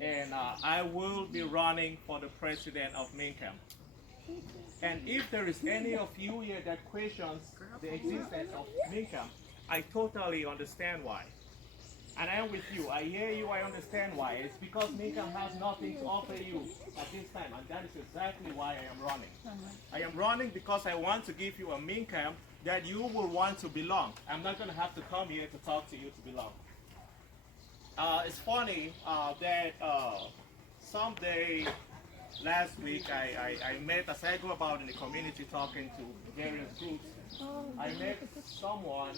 and I will be running for the president of Minkham. And if there is any of you here that questions the existence of Minkham, I totally understand why. And I am with you. I hear you. I understand why. It's because Minkham has nothing to offer you at this time, and that is exactly why I am running. I am running because I want to give you a Minkham that you will want to belong. I'm not going to have to come here to talk to you to belong. It's funny that someday last week I met, as I go about in the community talking to various groups, I met someone,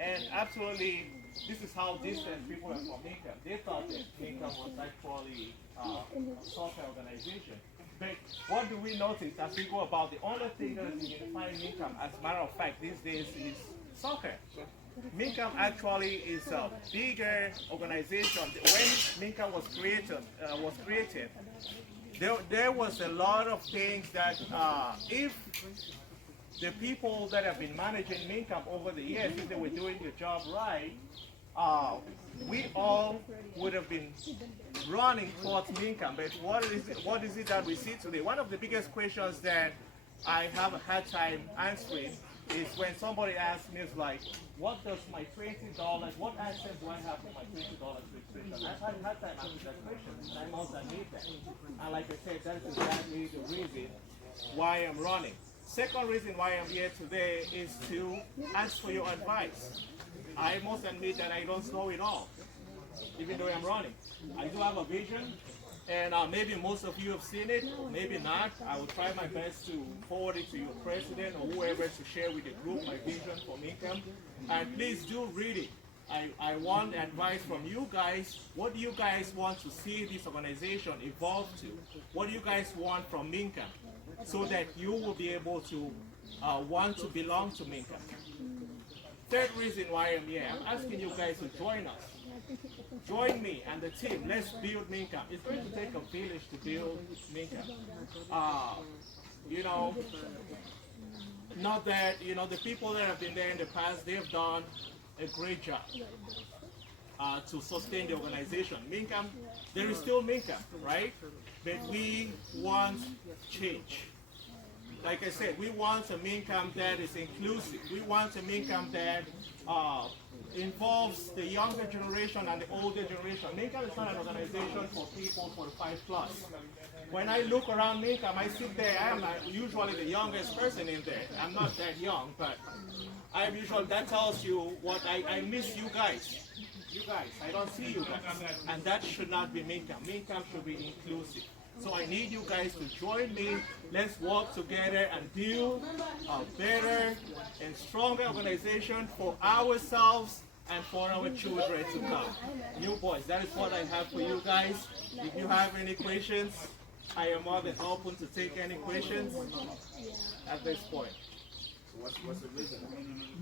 and absolutely, this is how distant people are from Minkham. They thought that Minkham was actually a soccer organization. But what do we notice as we go about? The only thing that is unifying Minkham, as a matter of fact, these days is soccer. Minkham actually is a bigger organization. When Minkham was created, there was a lot of things that if the people that have been managing Minkham over the years, if they were doing the job right, we all would have been running towards Minkham. But what is it that we see today? One of the biggest questions that I have a hard time answering is when somebody asks me, it's like, what does my $20, what access do I have to my $20 subscription? I've had a hard time answering that question, and I must admit that. And like I said, that's exactly the reason why I'm running. Second reason why I'm here today is to ask for your advice. I must admit that I don't know it all, even though I'm running. I do have a vision, and maybe most of you have seen it, maybe not. I will try my best to forward it to your president or whoever to share with the group my vision for Minkham. And please do read it. I want advice from you guys. What do you guys want to see this organization evolve to? What do you guys want from Minkham? So that you will be able to want to belong to Minkham. Third reason why I'm here, I'm asking you guys to join us. Join me and the team. Let's build Minkham. It's going to take a village to build Minkham. Not that, the people that have been there in the past, they've done a great job to sustain the organization. Minkham, there is still Minkham, right? But we want change. Like I said, we want a Minkham that is inclusive. We want a Minkham that involves the younger generation and the older generation. Minkham is not an organization for people 45 plus. When I look around Minkham, I sit there, I am usually the youngest person in there. I'm not that young, but I'm usually, that tells you what I miss you guys. You guys, I don't see you guys. And that should not be Minkham. Minkham should be inclusive. So I need you guys to join me. Let's work together and build a better and stronger organization for ourselves and for our children to come. New boys, that is what I have for you guys. If you have any questions, I am more than open to take any questions at this point. What's the reason?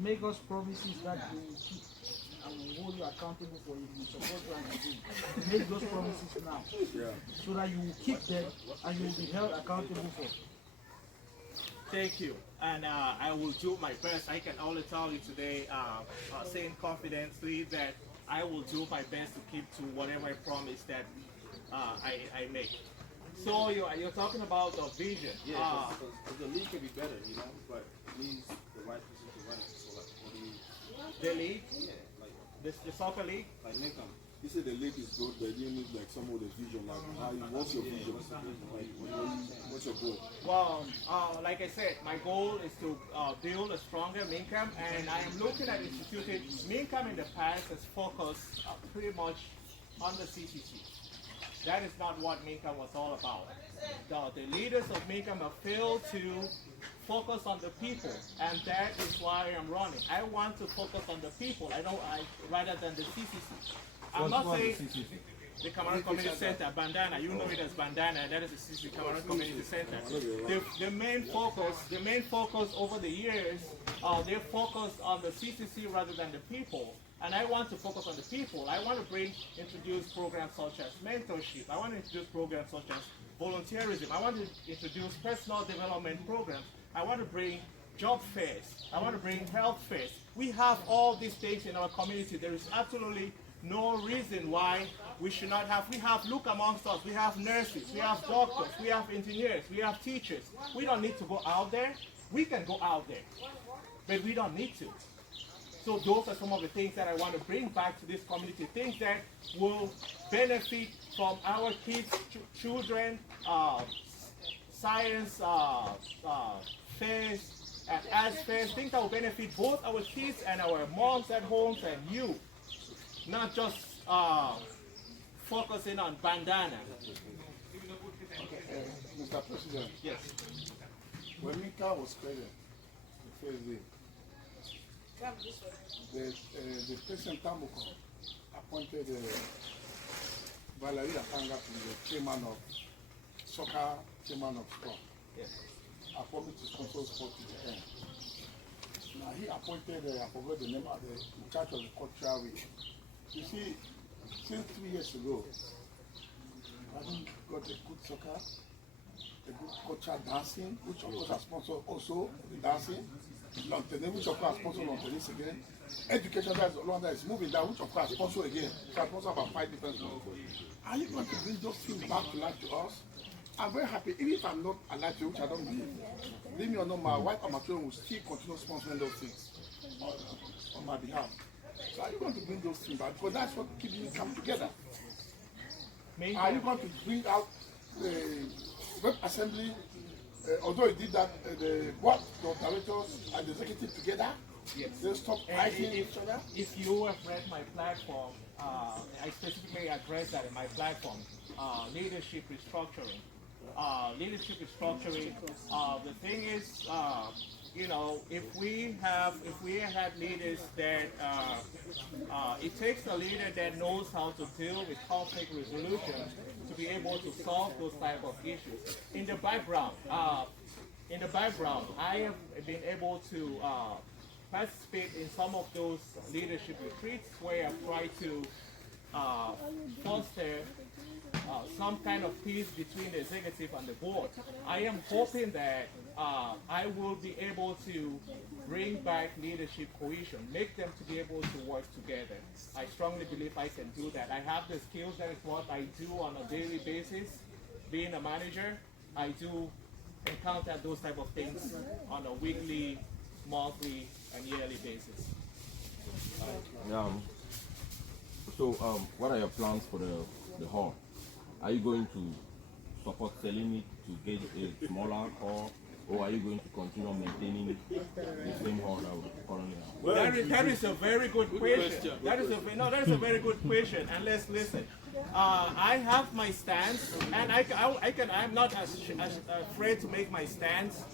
Make us promises that we will keep and will hold you accountable for it. We support you and you do. Make those promises now. Yeah. So that you will keep them and you will be held accountable for. Thank you. And I will do my best. I can only tell you today, saying confidently that I will do my best to keep to whatever I promise that I make. So you're talking about the vision. Yeah, because the league can be better, but it needs the right person to run it. So like, what do you? The league? Yeah, like The soccer league? like Minkham. You said the league is good, but you need like some of the vision. Like, what's your vision? Like, what's your goal? Well, like I said, my goal is to build a stronger Minkham, and I am looking at instituting. Minkham in the past has focused pretty much on the CCC. That is not what Minkham was all about. The leaders of Minkham have failed to focus on the people, and that is why I'm running. I want to focus on the people. Rather than the CCC. I'm not saying the Cameroon Community Center, Bandana. You know it as Bandana. That is the CCC Cameroon Community Center. The main focus over the years, they focused on the CCC rather than the people. And I want to focus on the people. I want to introduce programs such as mentorship. I want to introduce programs such as volunteerism. I want to introduce personal development programs. I want to bring job fairs. I want to bring health fairs. We have all these things in our community. There is absolutely no reason why we should not have. We have, look amongst us, we have nurses, we have doctors, we have engineers, we have teachers. We don't need to go out there. We can go out there, but we don't need to. So those are some of the things that I want to bring back to this community, things that will benefit from our kids, children, science fairs, and arts fairs, things that will benefit both our kids and our moms at home and you, not just focusing on bandana. Mr. President, Yes. when Mika was president, the first day, the President Tamoko appointed Valerie Atanga to the chairman of soccer, chairman of sport. Yes. I promised to sponsor sport to the end. Now he appointed, I forgot the name of the in charge of the cultural week. You see, since 3 years ago, I haven't got a good soccer, a good cultural dancing, which of course I sponsor also the dancing. Lawn tennis, which of course I sponsor lawn tennis again. Education, that is moving down, which of course I sponsor again. So I sponsor about 5 different schools. Are you going to bring those things back to life to us? I'm very happy, even if I'm not alive to, which I don't believe me or not, my wife and my children will still continue sponsoring those things on my behalf. So are you going to bring those things back? Because that's what keeps you come together. Are you going to bring out the web assembly? Although you did that, the board, the directors and the executive together, Yes. they stop fighting each other. If you have read my platform, I specifically address that in my platform, leadership restructuring. Leadership restructuring. The thing is, you know, if we had leaders that it takes a leader that knows how to deal with conflict resolution to be able to solve those type of issues. In the background, I have been able to participate in some of those leadership retreats where I try to foster some kind of peace between the executive and the board. I am hoping that I will be able to bring back leadership cohesion, make them to be able to work together. I strongly believe I can do that. I have the skills. That is what I do on a daily basis. Being a manager, I do encounter those type of things on a weekly, monthly, and yearly basis. What are your plans for the hall? Are you going to support selling it to get a smaller hall, or are you going to continue maintaining the same hall that we currently have? That is a very good question. That is a very good question. And let's listen. I have my stance, and I'm not as afraid to make my stance.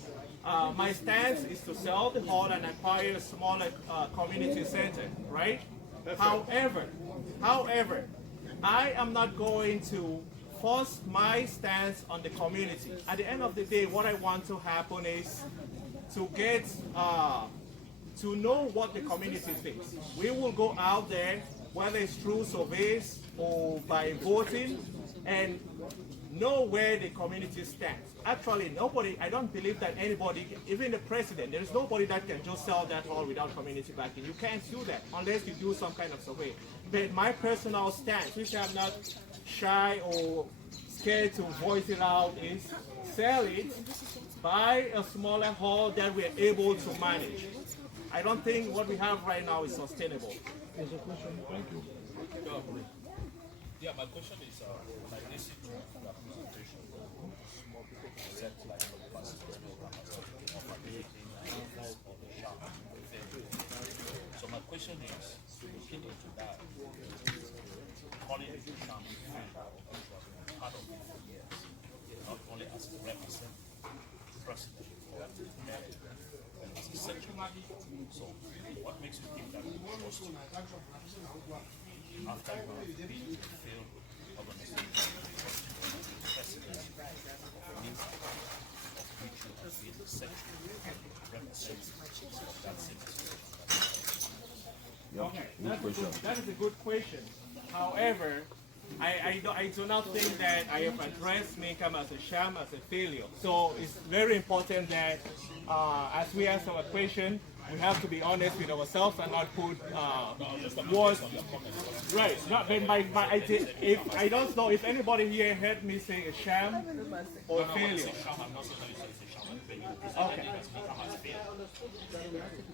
My stance is to sell the hall and acquire a smaller community center, right? However, I am not going to force my stance on the community. At the end of the day, what I want to happen is to get to know what the community thinks. We will go out there, whether it's through surveys or by voting, and know where the community stands. Actually, I don't believe that anybody, even the president, there is nobody that can just sell that hall without community backing. You can't do that unless you do some kind of survey. But my personal stance, which I'm not shy or scared to voice it out, is sell it, buy a smaller hall that we're able to manage. I don't think what we have right now is sustainable. There's a question. Thank you. Yeah, my question is, like this representation, set like the past of the shop. So my question is, looking into that, calling it a shop which was part of it for years, not only as a representative, president, or as a secretary. So what makes you think that we trust you after you have been to failed organization, president, means of which you have been the secretary and representative of that secretary? Okay, that is a good question. However, I do not think that I have addressed Minkham as a sham, as a failure. So it's very important that as we answer our question, We have to be honest with ourselves and not put words. Right. Not, but if I don't know if anybody here heard me say a sham or failure. Okay.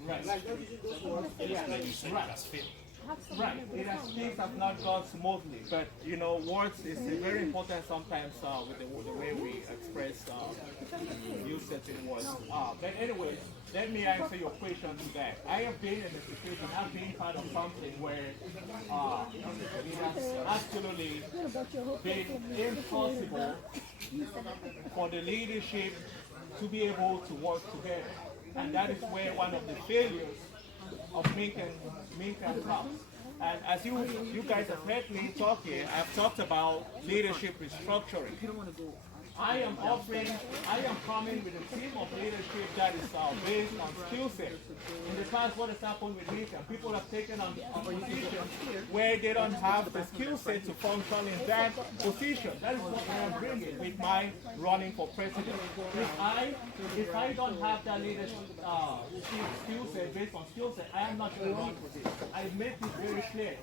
Right. Right. Things have not gone smoothly, but you know, words is very important sometimes with the way we express use certain words. But anyway, let me answer your question to that. I have been in a situation, I've been part of something where it has absolutely been impossible for the leadership to be able to work together. And that is where one of the failures of Minkan comes. And as you guys have heard me talk here, I've talked about leadership restructuring. I am coming with a team of leadership that is based on skill set. In the past, what has happened with Lincoln? People have taken on positions where they don't have the skill set to function in that position. That is what I am bringing with my running for president. If I don't have that leadership skill set based on skill set, I am not going to run for this. I made this very clear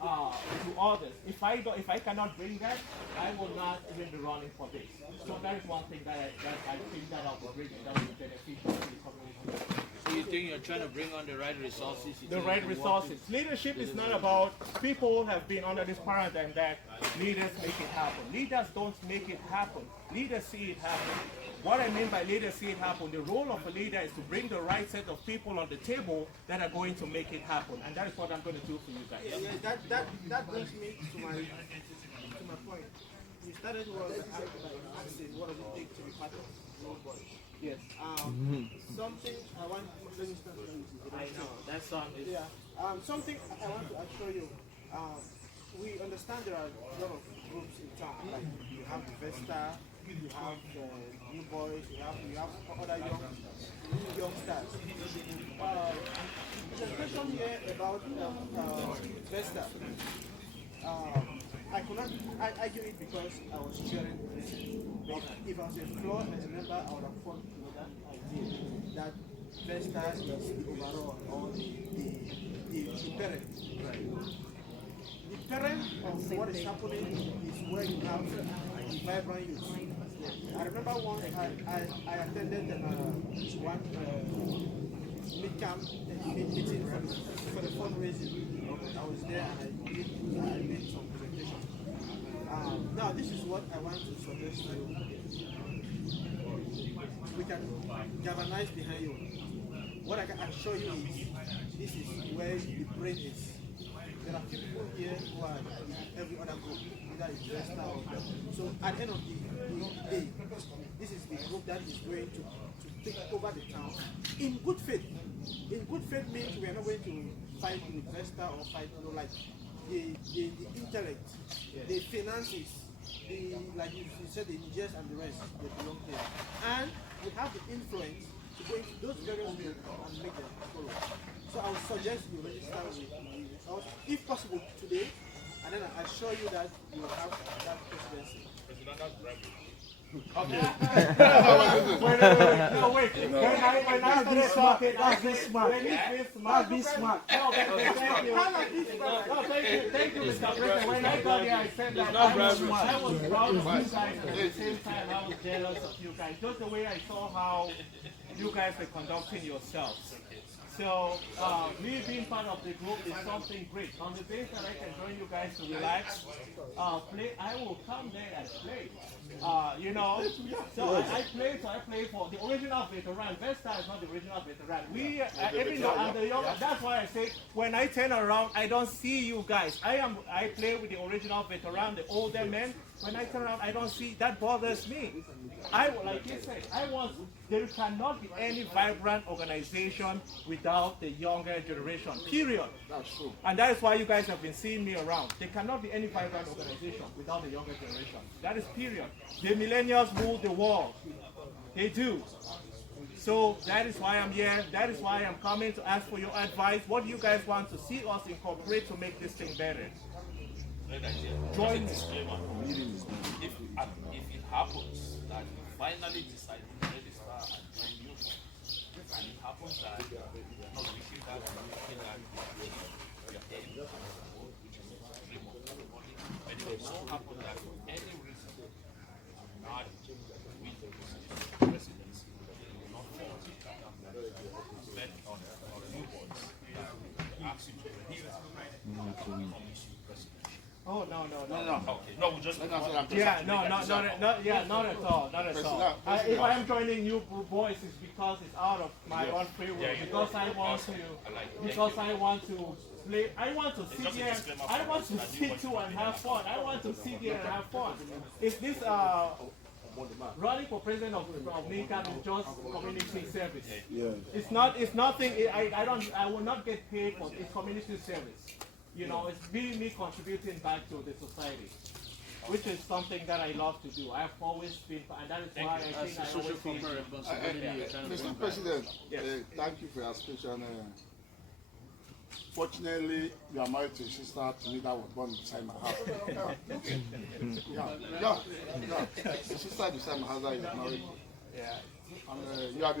to others. If I cannot bring that, I will not even be running for this. So that is one thing that I think that I will bring that will be beneficial to the community. So you think you're trying to bring on the right resources? The right resources. Leadership is not about people have been under this paradigm that leaders make it happen. Leaders don't make it happen. Leaders see it happen. What I mean by leaders see it happen, the role of a leader is to bring the right set of people on the table that are going to make it happen. And that is what I'm going to do for you guys. Yeah, that brings me to my point. You started asking what does it take to be part of Role Boys. Yes. Something I want let me start. I know. That song is... Yeah. Something I want to assure you. We understand there are a lot of groups in town. Like you have the Vesta, you have the New Boys, you have other youngsters. There's a question here about Vesta. I could not argue it because I was sharing this. But if I was a floor as a member, I would have fought with that idea that Vesta is the overall or the parent. Right. The parent of what is happening is where you have the vibrant youth. I remember once I attended one mid-camp meeting for the fundraising. I was there and I made some presentation. Now this is what I want to suggest to you. We can galvanize behind you. What I can assure you is this is where the brain is. There are people here who are in every other group, either it's Vesta or so at the end of the day, this is the group that is going to take over the town in good faith. In good faith means we are not going to fight with Vesta or fight, like the intellect, the finances, like you said, the ingest and the rest, they belong there. And we have the influence to go into those various groups and make them follow. So I would suggest you register with us, if possible today, and then I assure you that you will have that presidency. Okay. Wait. No, wait. When I started talking, that's be smart. That's be smart. No, thank you. No, thank you, Mr. President. When I got here, I said that I was proud of you guys, and at the same time, I was jealous of you guys. Just the way I saw how you guys were conducting yourselves. So, me being part of the group is something great. On the days that I can join you guys to relax, play, I will come there and play. You know, so I play for the original veteran. Vesta is not the original veteran. I'm the young. That's why I say when I turn around, I don't see you guys. I play with the original veteran, the older men. When I turn around, I don't see. That bothers me. Like you said, there cannot be any vibrant organization without the younger generation, period. That's true. And that is why you guys have been seeing me around. There cannot be any vibrant organization without the younger generation. That is period. The millennials rule the world. They do. So that is why I'm here. That is why I'm coming to ask for your advice. What do you guys want to see us incorporate to make this thing better? Join me. If it happens that you finally decide to register and join you, And it happens that not wishing that and wishing that you are paying which is extreme of money. And it so happens that for any reason, marriage with the presidency will not fall. Let on newborns ask you to renew Oh no. Okay. No, we just Yeah, not at all, not at all. If I'm joining you boys, it's because it's out of my own free will. Because I want to, play. I want to sit here. I want to sit too and have fun. I want to sit here and have fun. Is this running for president of NICAP is just community service? Yeah. It's nothing. I will not get paid for it's community service. You know, it's me contributing back to the society, which is something that I love to do. I've always been, and that is why I think I always been. Mr. President, thank you for your speech. And fortunately, you are married to a sister to me that was born beside my house. Yeah. The sister beside my house that is married. Yeah. And you have been